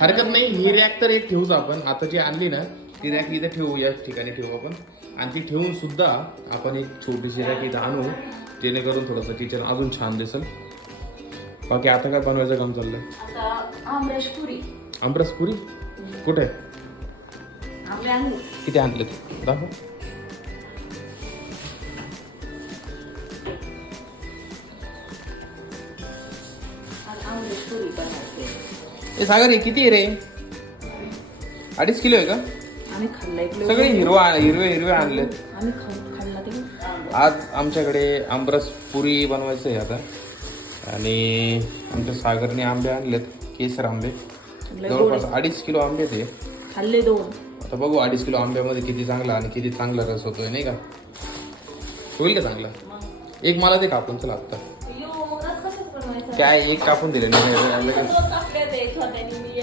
हरकत नाही. ही रॅक तर एक ठेवूच आपण. आता जी आणली ना ती रॅक इथे ठेवू, या ठिकाणी ठेवू आपण. आणि ती ठेवून सुद्धा आपण एक छोटीशी रॅक इथं आणू, जेणेकरून थोडंसं किचन अजून छान दिसेल. बाकी आता काय बनवायचं काम चाललंय? आता आमरस पुरी. आमरस पुरी कुठे? आंबे आणले. किती आणले ते दाखव. आमरस पुरी बनवते. हे सागर हे किती आहे रे? 2.5 किलो आहे का? आम्ही खाल्लाय. सगळे हिरवे आणलेत. आम्ही खाल्ला ते. आज आमच्याकडे आमरस पुरी बनवायचं आहे आता. आणि आमच्या सागरने आंबे आणलेत, केसर आंबे. जवळपास 2.5 किलो आंबे ते खाल्ले 2. आता बघू 2.5 किलो आंब्यामध्ये किती चांगला आणि किती चांगला रस होतोय, नाही का? होईल का चांगला? एक मला ते कापून चला आता. काय एक कापून दिले नाही.